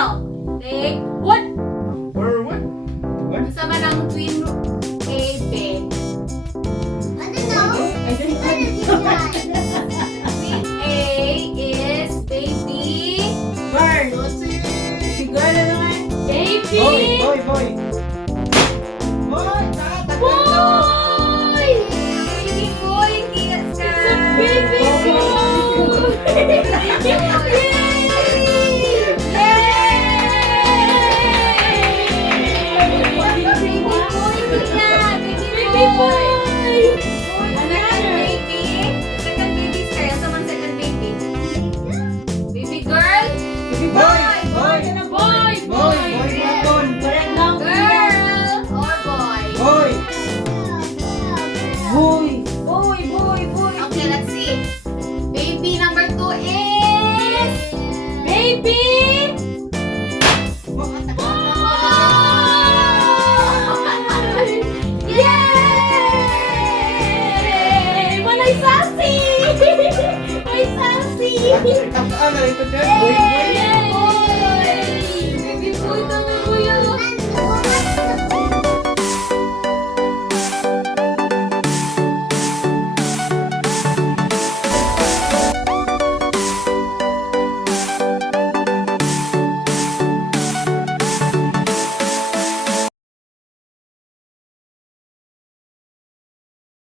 Daniel, take what? Or what? What? Sa manang twin A, Ben. I don't know. I think What is that? Twin A is baby. Bird. Lucy! Figure na naman. Baby. Boy! Boy! Boy! Baby boy, kiss ka. Baby boy. Yay! Baby boy, Tina. Baby boy. Second baby. Second baby is kaya. Saman second baby. Baby girl. Boy! Boy. Boy. Boy! Boy! Button! Correct lang. Girl or boy? Boy! Boy. Boy, boy, boy. Okay, let's see. Baby number 2 is baby. Yay! Walay sassy! May sassy! Ano ito dyan? Boy! Boy! Yay!